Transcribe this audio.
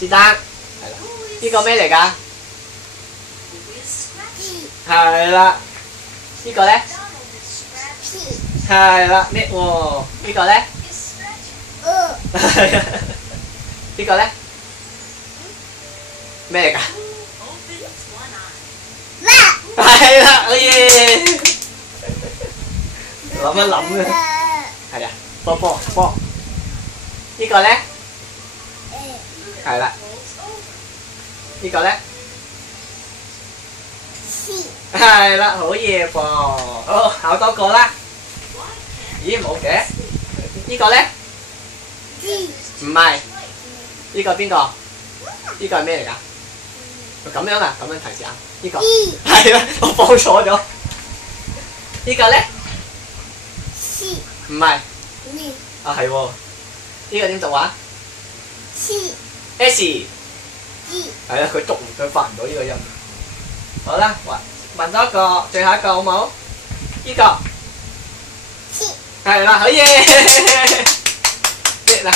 是但，係啦。呢個咩嚟㗎？係啦。呢個咧？係啦，咩喎？呢個咧？係啊。呢個咧？咩嚟㗎？係啦，好嘢！諗一諗啊，係啊，波。呢個咧？係啦。呢個咧？係啦，好嘢噃！好，考多個啦。咦，冇嘅。呢個咧？唔係。呢個邊個？呢個係咩嚟㗎？咁樣啊，咁樣提示啊。呢個係啦，我放錯咗。呢個咧？唔係。啊係喎。呢個點讀啊 ？S。係啦，佢發唔到呢個音。好啦，問多一個，最後一個好冇？呢個係啦，好嘢！